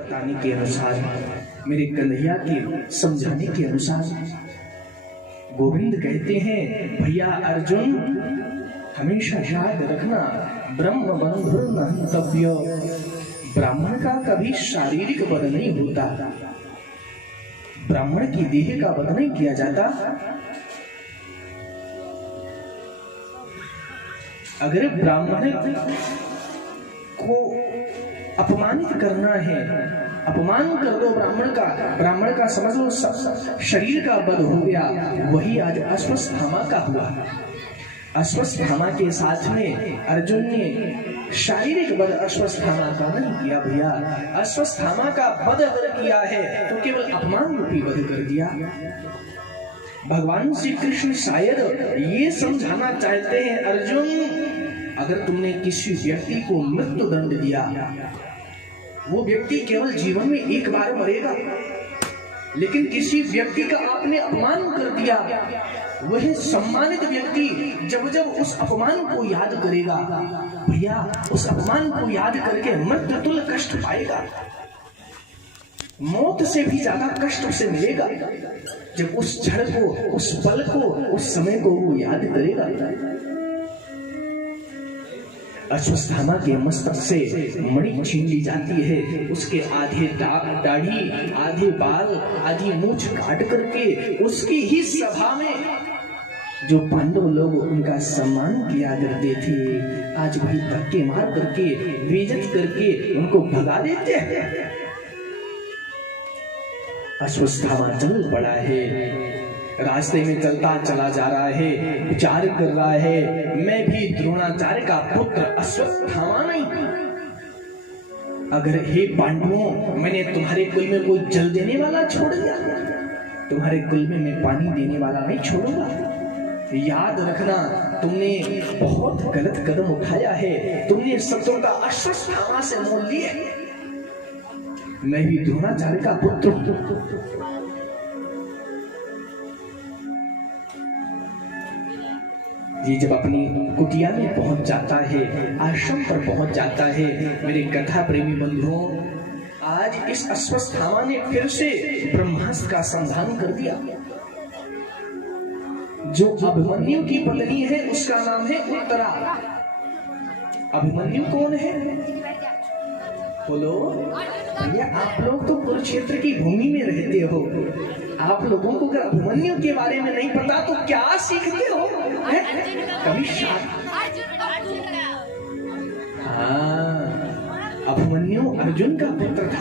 बताने के अनुसार, मेरे कन्हैया के समझाने के अनुसार गोविंद कहते हैं, भैया अर्जुन हमेशा याद रखना, ब्रह्म बंधुर न हंतव्य। ब्राह्मण का कभी शारीरिक वध नहीं होता, ब्राह्मण की देह का वध नहीं किया जाता। अगर ब्राह्मण को अपमानित करना है, अपमान कर दो ब्राह्मण का समझ लो शरीर का वध हो गया। वही आज अश्वत्थामा का हुआ। अश्वत्थामा के साथ में अर्जुन ने शारीरिक वध अश्वत्थामा का नहीं किया भैया, अश्वत्थामा का वध अगर किया है तो केवल अपमान रूपी वध कर दिया। भगवान श्री कृष्ण शायद ये समझाना चाहते हैं, अर्जुन अगर तुमने किसी व्यक्ति को मृत्यु दंड दिया, वो व्यक्ति केवल जीवन में एक बार मरेगा, लेकिन किसी व्यक्ति का आपने अपमान कर दिया, वह सम्मानित व्यक्ति जब जब उस अपमान को याद करेगा भैया, उस अपमान को याद करके मृत्यु तुल्य कष्ट पाएगा। मौत से भी ज्यादा कष्ट उसे मिलेगा जब उस क्षण को, उस पल को, उस समय को वो याद करेगा। अश्वत्थामा के मस्तक से मणि छीन ली जाती है, उसके आधे दाढ़ी, आधे बाल, आधी मूछ काट करके उसकी ही सभा में जो पांडव लोग उनका सम्मान किया करते थे, आज वही धक्के मार करके, बेइज्जत करके उनको भगा देते हैं। अश्वत्थामा चल पड़ा है, रास्ते में चलता चला जा रहा है, विचार कर रहा है, मैं भी द्रोणाचार्य का पुत्र अश्वत्थामा नहीं। अगर हे पांडवों, मैंने तुम्हारे कुल में कोई जल देने वाला छोड़ दिया, तुम्हारे कुल में मैं पानी देने वाला नहीं छोड़ूंगा। याद रखना, तुमने बहुत गलत कदम उठाया है, तुमने शत्रुता अश्वत्थामा से मोल ली है। मैं भी द्रोणाचार्य का पुत्र हूं। ये जब अपनी कुटिया में पहुंच जाता है, आश्रम पर पहुंच जाता है, मेरे कथा प्रेमी बंधुओं, आज इस अश्वत्थामा ने फिर से ब्रह्मास्त्र का संधान कर दिया। जो अभिमन्यु की पत्नी है उसका नाम है उत्तरा। अभिमन्यु कौन है? बोलो भैया, आप लोग तो कुरुक्षेत्र की भूमि में रहते हो, आप लोगों को अगर अभिमन्यु के बारे में नहीं पता तो क्या सीखते हो? कभी हाँ, अभिमन्यु अर्जुन का पुत्र था।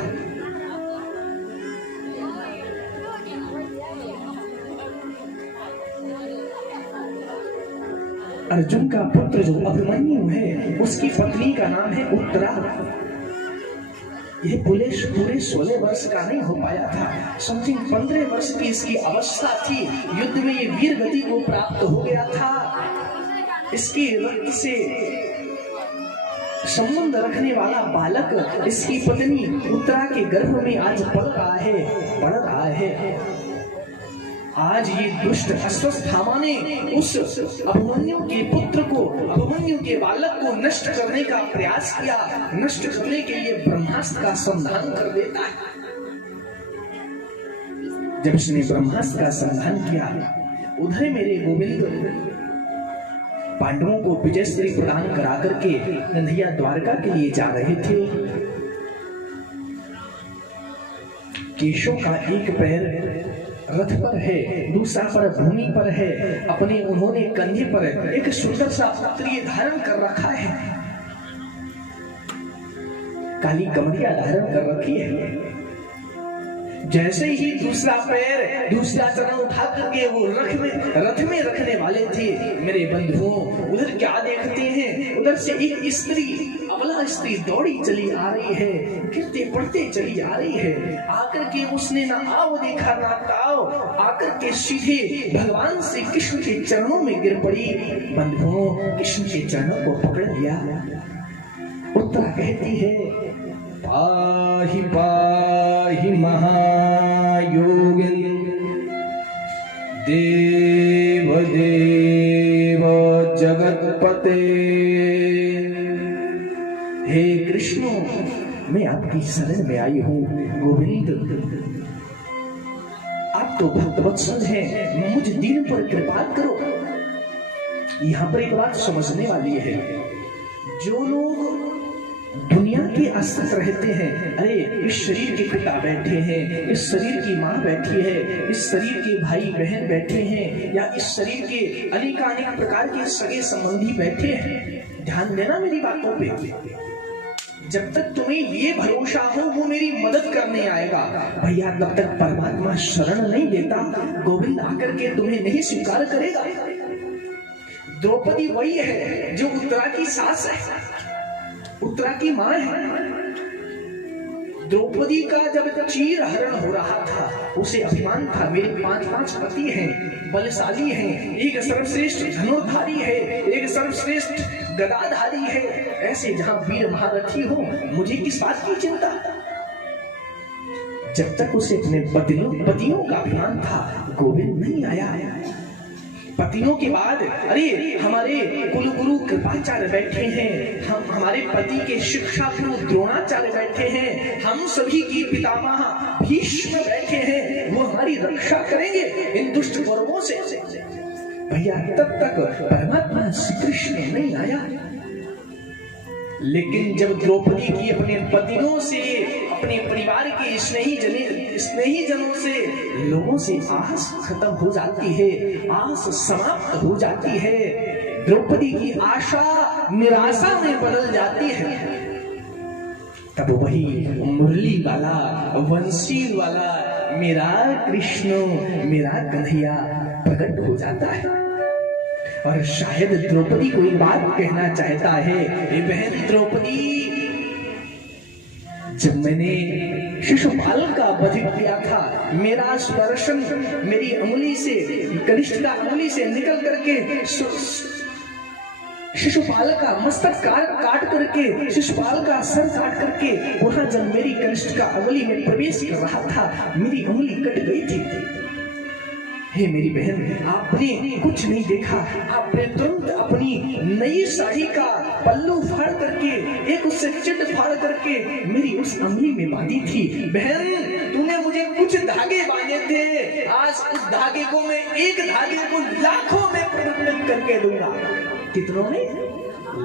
अर्जुन का पुत्र जो अभिमन्यु है, उसकी पत्नी का नाम है उत्तरा। यह पूरे 16 वर्ष का नहीं हो पाया था, समथिंग 15 वर्ष की इसकी अवस्था थी। युद्ध में ये वीर गति को प्राप्त हो गया था। इसके रक्त से संबंध रखने वाला बालक इसकी पत्नी उत्तरा के गर्भ में आज पड़ रहा है। आज ये दुष्ट अश्वत्थामा ने उस अभिमन्यु के पुत्र को, अभिमन्यु के बालक को नष्ट करने का प्रयास किया। नष्ट करने के लिए ब्रह्मास्त्र का संधान कर देता है। जब इसने ब्रह्मास्त्र का संधान किया, उधर मेरे गोविंद पांडवों को विजयश्री प्रदान करा करके कन्हैया द्वारका के लिए जा रहे थे। केशव का एक पैर रथ पर है, दूसरा पर भूमि पर है। अपने उन्होंने कंधे पर एक सुंदर सा उत्तरीय धारण कर रखा है, काली कमरिया धारण कर रखी है। जैसे ही दूसरा पैर, दूसरा चरण उठा करके वो रथ में रखने वाले थे, मेरे बंधुओं उधर क्या देखते हैं? उधर से एक स्त्री, अबला स्त्री दौड़ी चली आ रही है, गिरते पड़ते चली आ रही है। आकर के उसने ना आओ देखा ना ताओ, आकर के सीधे भगवान श्री कृष्ण के चरणों में गिर पड़ी। बंधुओं, कृष्ण के चरणों को पकड़ लिया। उत्तरा कहती है, पाहि पाहि महायोगिन देव देव जगतपते। हे कृष्ण, मैं आपकी शरण में आई हूँ। गोविंद, आप तो भक्तवत्सल हैं, मुझ दीन पर कृपा करो। यहाँ पर एक बात समझने वाली है, जो लोग दुनिया के आश्रित रहते हैं, अरे इस शरीर के पिता बैठे हैं, इस शरीर की माँ बैठी है, इस शरीर के भाई बहन बैठे हैं, या इस शरीर के अनेकानेक प्रकार के सगे संबंधी बैठे हैं, ध्यान देना मेरी बातों पे। जब तक तुम्हें ये भरोसा हो वो मेरी मदद करने आएगा भैया, तब तक परमात्मा शरण नहीं देता, गोविंद आकर के तुम्हें नहीं स्वीकार करेगा। द्रौपदी वही है जो उत्तरा की सास है, उत्तरा की माँ है। द्रौपदी का जब चीर हरण हो रहा था, उसे अभिमान था, मेरे 5 पति हैं, बलशाली हैं, एक सर्वश्रेष्ठ धनुर्धारी है, एक सर्वश्रेष्ठ गदाधारी है, ऐसे जहां वीर महारथी हो, मुझे किस बात की चिंता। जब तक उसे अपने पतियों का अभिमान था, गोविंद नहीं आया। पतियों के बाद अरे हमारे कुलगुरु कृपाचार्य बैठे हैं, हम हमारे पति के शिक्षा गुरु द्रोणाचार्य बैठे हैं, हम सभी की पितामह भीष्म बैठे हैं, वो हमारी रक्षा करेंगे इन दुष्ट कौरवों से। भैया तब तक परमात्मा श्री कृष्ण नहीं आया। लेकिन जब द्रौपदी की अपने पतियों से, अपने परिवार के स्नेही जनों से, लोगों से आस खत्म हो जाती है, आस समाप्त हो जाती है, द्रौपदी की आशा निराशा में बदल जाती है, तब वही मुरली वाला, वंशी वाला मेरा कृष्ण, मेरा कन्हैया प्रकट हो जाता है। और शायद द्रौपदी को एक बात कहना चाहता है, ए बहन द्रौपदी, जब मैंने शिशुपाल का वध किया था, मेरा स्पर्शन मेरी अंगुली से, कनिष्ठ का अंगुली से निकल करके शिशुपाल का मस्तक काट करके, शिशुपाल का सर काट करके, वहां जब मेरी कनिष्ठ का अंगुली में प्रवेश कर रहा था, मेरी अंगुली कट गई थी। हे मेरी बहन, आपने कुछ नहीं देखा, आपने तुरंत अपनी नई साड़ी का पल्लू फाड़ करके, एक उससे चिट फाड़ करके मेरी उस अंगुली में बांधी थी। बहन, तूने मुझे कुछ धागे बांधे थे, आज उस धागे को मैं, एक धागे को लाखों में परिवर्तित करके दूंगा। कितनों में?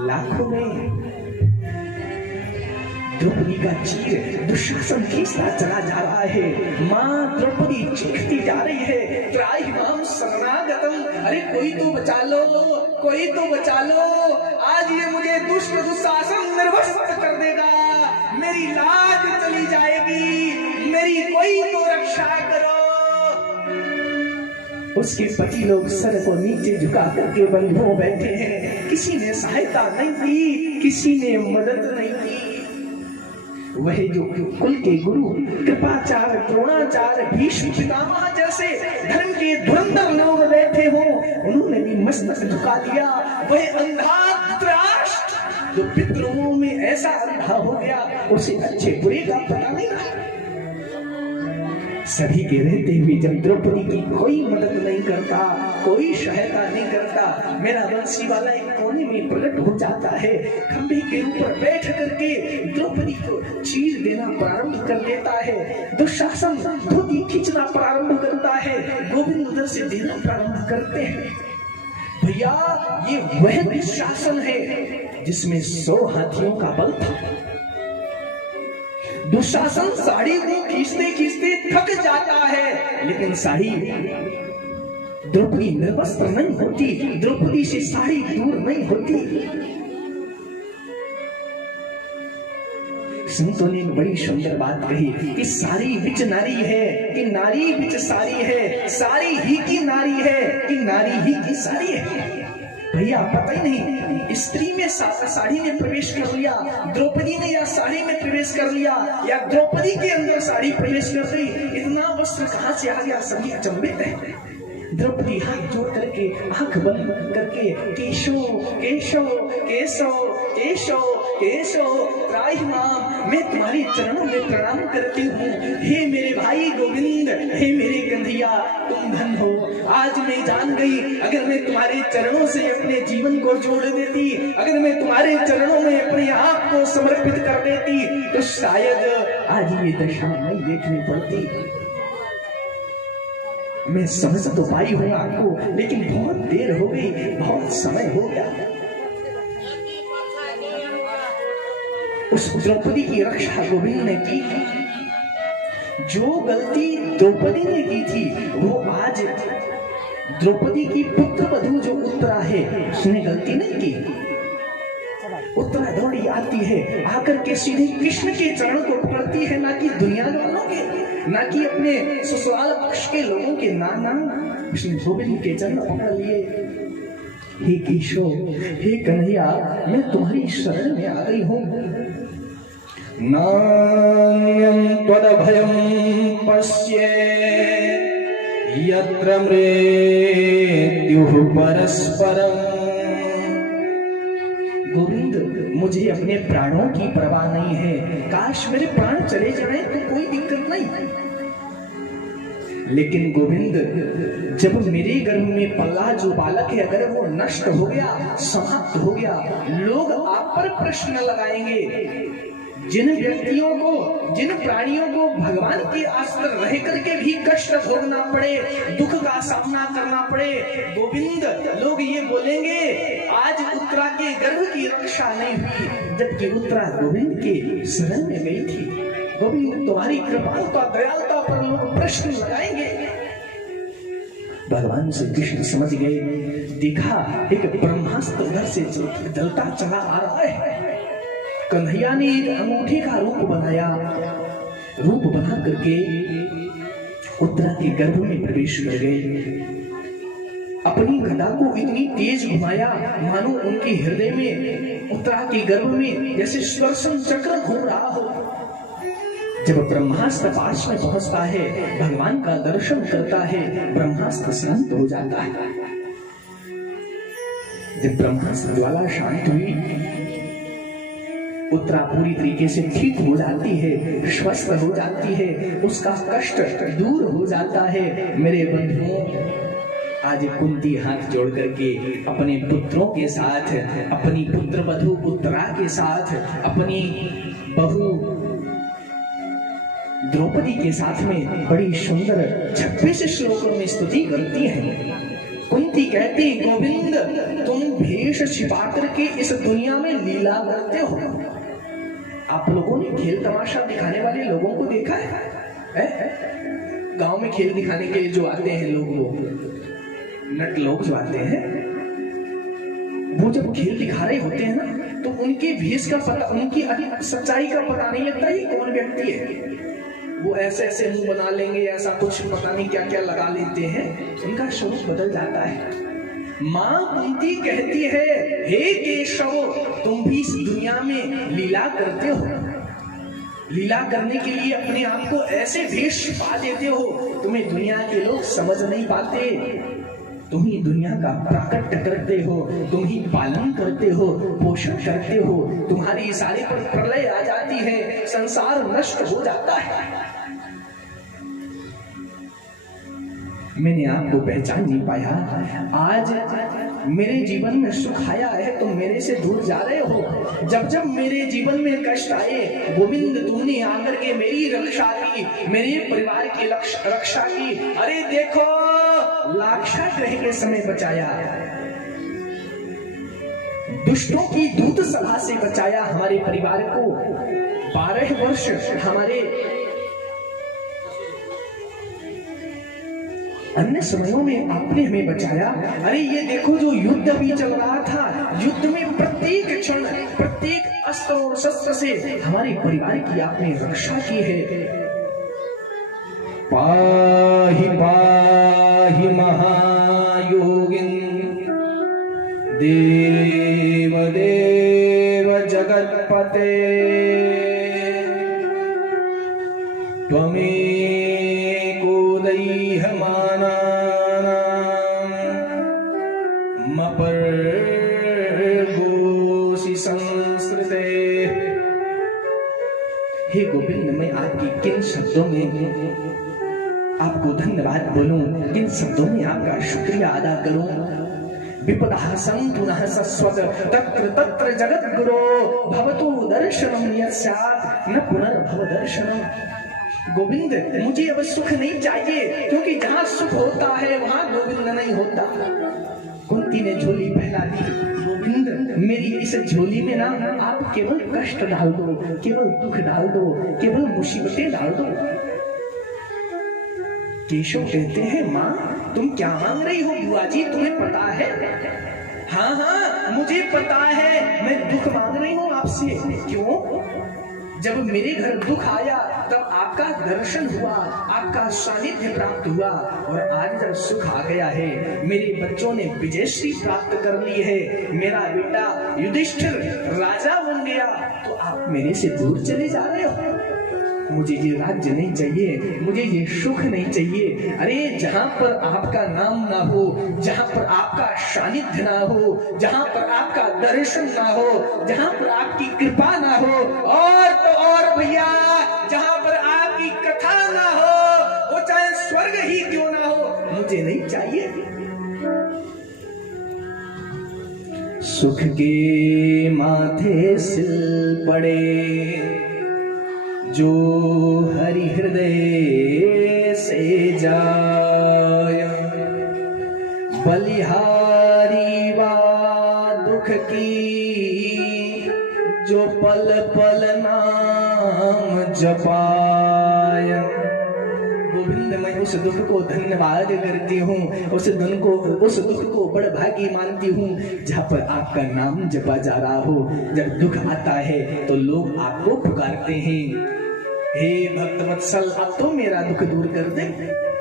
लाखों में। द्रौपदी का चीर दुशासन खींचता चला जा रहा है, माँ द्रौपदी चीखती जा रही है, त्राहि माम शरणागतम, अरे कोई तो बचा लो, कोई तो बचा लो, आज ये मुझे दुष्ट दुशासन निर्वस्त्र कर देगा, मेरी लाज चली जाएगी, मेरी कोई तो रक्षा करो। उसके पति लोग सर को नीचे झुका करके बंधुओं बैठे हैं, किसी ने सहायता नहीं की, किसी ने मदद नहीं की। वह जो कुल के गुरु कृपाचार्य, द्रोणाचार्य, भीष्म पितामह जैसे धर्म के धुरंधर लोग बैठे हो, उन्होंने भी मस्तक झुका दिया। वह अंधा धृतराष्ट्र जो पितरों में ऐसा अंधा हो गया, उसे अच्छे बुरे का पता नहीं रहा। सभी के रहते हुए जब द्रौपदी की कोई मदद नहीं करता, कोई सहायता नहीं करता, मेरा वंशी वाला एक कोने में प्रकट हो जाता है, खंभे के ऊपर बैठ करके द्रौपदी को चीर देना प्रारंभ कर देता है, दुशासन धोती खींचना प्रारंभ करता है, गोविंद उधर से देना प्रारंभ करते हैं। भैया, ये वह दुशासन है जिसमें 100 हाथियों का बल था। दुशासन साड़ी को खींचते खींचते थक जाता है, लेकिन साड़ी, द्रौपदी निर्वस्त्र नहीं होती, द्रौपदी से साड़ी दूर नहीं होती। संतों ने बड़ी सुंदर बात कही कि सारी बिच नारी है, कि नारी बिच सारी है, सारी ही की नारी है, कि नारी ही की सारी है। भैया पता ही नहीं, स्त्री में साड़ी में प्रवेश कर लिया, द्रौपदी ने या साड़ी में प्रवेश कर लिया, या द्रौपदी के अंदर साड़ी प्रवेश कर गई, इतना वस्त्र कहां से आ गया, सभी अचंभित है। द्रौपदी हाथ जोड़ करके, आंख बंद करके, केशो केशो केशो केशो केशो त्राहि माम, मैं तुम्हारी चरणों में प्रणाम करती हूँ। हे मेरे भाई गोविंद, हे मेरे कन्हैया, तुम धन हो, आज मैं जान गई, अगर मैं तुम्हारे चरणों से अपने जीवन को जोड़ देती, अगर मैं तुम्हारे चरणों में अपने आप को समर्पित कर देती, तो शायद आज ये दशा नहीं देखनी पड़ती। मैं समझ तो पाई हूं आपको, लेकिन बहुत देर हो गई, बहुत समय हो गया। उस द्रौपदी की रक्षा गोविंद ने की। जो गलती द्रौपदी ने की थी, वो आज द्रौपदी की पुत्र वधू जो उत्तरा है, उसने गलती नहीं की। उत्तरा दौड़ी आती है, आकर के सीधे कृष्ण के चरण को पकड़ती है, ना कि दुनिया वालों के, ना कि अपने ससुराल पक्ष के लोगों के। ना, उसने गोविंद के चरण पकड़ लिए। हे केशव, हे कन्हैया, मैं तुम्हारी शरण में आ गई हूं। नान्यं त्वदभयं पश्ये यत्र मृत्युः परस्परम्। गोविंद, मुझे अपने प्राणों की परवाह नहीं है। काश मेरे प्राण चले जाएं तो कोई दिक्कत नहीं, लेकिन गोविंद, जब मेरे गर्भ में पल्ला जो बालक है, अगर वो नष्ट हो गया, समाप्त हो गया, लोग आप पर प्रश्न लगाएंगे। जिन व्यक्तियों को, जिन प्राणियों को भगवान के आश्रय रह करके भी कष्ट भोगना पड़े, दुख का सामना करना पड़े, गोविंद, लोग ये बोलेंगे आज उत्तरा के गर्भ की रक्षा नहीं हुई, जबकि उत्तरा गोविंद के शरण में गई थी। गोविंद, तुम्हारी कृपालुता, दयालुता पर लोग प्रश्न लगाएंगे। भगवान श्री कृष्ण समझ गए। देखा एक ब्रह्मास्त्र उधर से जलता चला आ रहा है। कन्हैया ने एक अंगूठे का रूप बनाया, रूप बना करके उत्तरा के गर्भ में प्रवेश कर गए। अपनी गदा को इतनी तेज घुमाया, मानो उनके हृदय में, उत्तरा के गर्भ में जैसे सुदर्शन चक्र घूम रहा हो। जब ब्रह्मास्त्र पास में पहुंचता है, भगवान का दर्शन करता है, ब्रह्मास्त्र शांत हो जाता है। जब ब्रह्मास्त्र ज्वाला शांत हुई, उत्तरा पूरी तरीके से ठीक हो जाती है, स्वस्थ हो जाती है, उसका कष्ट दूर हो जाता है। मेरे बंधुओं, आज कुंती हाथ जोड़ करके अपने पुत्रों के साथ, अपनी पुत्र वधू उत्तरा के साथ, अपनी बहू द्रौपदी के साथ में बड़ी सुंदर 26 श्लोकों में स्तुति करती है। कुंती कहती, गोविंद, तुम भेष छिपा करके इस दुनिया में लीला करते हो। आप लोगों ने खेल तमाशा दिखाने वाले लोगों को देखा है? गांव में खेल दिखाने के लिए जो आते हैं लोग, वो नट लोग जो आते हैं, वो जब खेल दिखा रहे होते हैं ना, तो उनके भेष का पता, उनकी सच्चाई का पता नहीं लगता ये कौन व्यक्ति है। वो ऐसे ऐसे मुंह बना लेंगे, ऐसा कुछ पता नहीं क्या क्या लगा लेते हैं, उनका स्वरूप बदल जाता है। माँ कुंती कहती है, हे केशव, तुम भी इस दुनिया में लीला करते हो। लीला करने के लिए अपने आप को ऐसे भेष पा देते हो, तुम्हें दुनिया के लोग समझ नहीं पाते। तुम ही दुनिया का प्राकट्य करते हो, तुम ही पालन करते हो, पोषण करते हो। तुम्हारी इशारे पर प्रलय आ जाती है, संसार नष्ट हो जाता है। मैंने आपको पहचान नहीं पाया। आज मेरे जीवन में सुख आया है, तुम मेरे से दूर जा रहे हो। जब जब मेरे जीवन में कष्ट आए, गोविंद, तुमने आकर के मेरी रक्षा की, मेरे परिवार की रक्षा की। अरे देखो, लाक्षा ग्रह के समय बचाया, दुष्टों की दूत सभा से बचाया हमारे परिवार को। 12 वर्ष हमारे अन्य समयों में आपने हमें बचाया। अरे ये देखो, जो युद्ध भी चल रहा था, युद्ध में प्रत्येक क्षण, प्रत्येक अस्त्र और शस्त्र से हमारे परिवार की आपने रक्षा की है। पाहि पाहि महायोगिन देव देव जगत्पते त्वमेको दैहमानानां मपर्गोसि संस्कृते। हे गोविंद, मैं आपकी किन शब्दों में आपको धन्यवाद बोलूं, किन शब्दों में आपका शुक्रिया अदा करूं। विपदा संतुनः सस्वत तत्र तत्र जगत गुरो भवतु दर्शनम यस्यात् न पुनर्भव दर्शनम। गोविंद, मुझे अब सुख नहीं चाहिए, क्योंकि जहां सुख होता है वहां गोविंद नहीं होता। कुंती ने झोली पहना दी, गोविंद मेरी इस झोली में ना आप केवल कष्ट डाल दो, केवल दुख डाल दो, केवल मुसीबतें डाल दो। केशव कहते हैं, माँ तुम क्या मांग रही हो बुआ जी, तुम्हें पता है? हाँ हाँ मुझे पता है, मैं दुख मांग रही हूँ आपसे। क्यों? जब मेरे घर दुख आया तब आपका दर्शन हुआ, आपका सानिध्य प्राप्त हुआ, और आज जब सुख आ गया है, मेरे बच्चों ने विजयश्री प्राप्त कर ली है, मेरा बेटा युधिष्ठिर राजा बन गया, तो आप मेरे से दूर चले जा रहे हो। मुझे ये राज्य नहीं चाहिए, मुझे ये सुख नहीं चाहिए। अरे जहां पर आपका नाम ना हो, जहां पर आपका सानिध्य ना हो, जहां पर आपका दर्शन ना हो, जहां पर आपकी कृपा ना हो, और तो और भैया जहां पर आपकी कथा ना हो, वो चाहे स्वर्ग ही क्यों ना हो, मुझे नहीं चाहिए। सुख के माथे सिल पड़े जो हरि हृदय से जाय, बलिहारी वा दुख की जो पल पल नाम जपाय। गोविंद, मैं उस दुख को धन्यवाद करती हूँ, उस दुख को बड़ भागी मानती हूँ जहाँ पर आपका नाम जपा जा रहा हो। जब दुख आता है तो लोग आपको पुकारते हैं, हे भक्त वत्सल अब तो मेरा दुख दूर कर दे।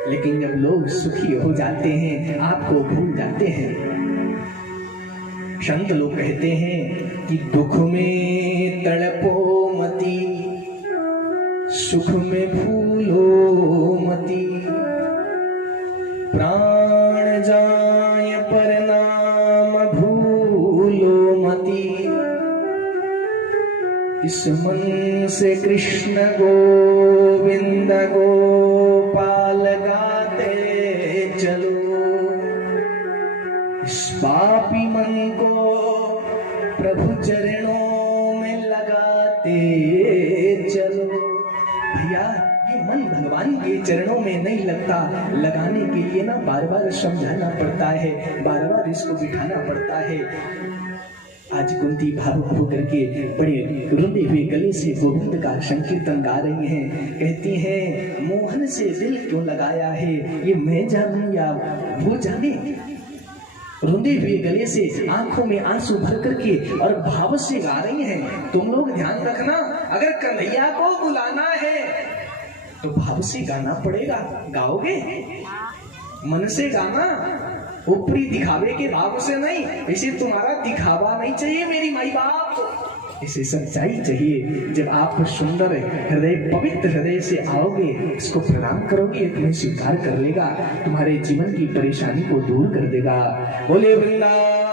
लेकिन जब लोग सुखी हो जाते हैं, आपको भूल जाते हैं। संत लोग कहते हैं कि दुख में तड़पो मती, सुख में भूलो मती, प्राण जाय पर नाम भूलो मती। इस मन से कृष्ण गोविंद गोपाल गाते चलो, इस पापी मन को प्रभु चरणों में लगाते चलो। भैया ये मन भगवान के चरणों में नहीं लगता, लगाने के लिए ना बार बार समझाना पड़ता है, बार बार इसको बिठाना पड़ता है। आज कुंती भावुक होकर के बड़े रुंधे हुए गले से गोविंद का संकीर्तन गा रही हैं। कहती हैं, मोहन से दिल क्यों लगाया है, ये मैं जानूं या वो जाने। रुंधे हुए गले से आंखों में आंसू भर करके और भाव से गा रही हैं। तुम लोग ध्यान रखना, अगर कन्हैया को बुलाना है तो भाव से गाना पड़ेगा। गाओगे? मन से गाना, ऊपरी दिखावे के भाव से नहीं। इसे तुम्हारा दिखावा नहीं चाहिए मेरी माई बाप, इसे सच्चाई चाहिए। जब आप सुंदर हृदय, पवित्र हृदय से आओगे, इसको प्रणाम करोगे, तुम्हें स्वीकार कर लेगा, तुम्हारे जीवन की परेशानी को दूर कर देगा। बोले वृंदावन।